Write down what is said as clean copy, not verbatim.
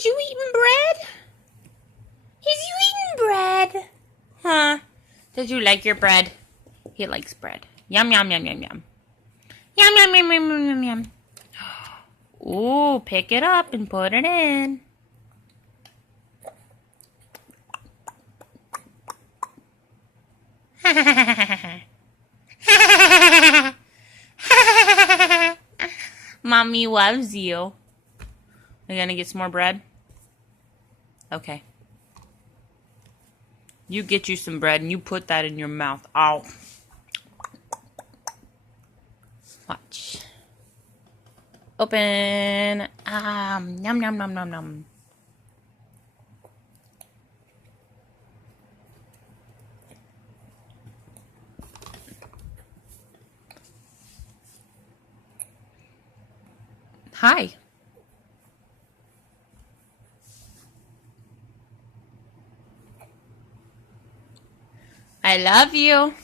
Is you eating bread? Is you eating bread? Huh? Does you like your bread? He likes bread. Yum, yum, yum, yum, yum. Yum, yum, yum, yum, yum, yum, yum. Ooh, pick it up and put it in. Mommy loves you. Are you gonna get some more bread? Okay. You get you some bread and you put that in your mouth. Ow. Watch. Open. Yum, yum, yum, yum, yum. Hi. I love you.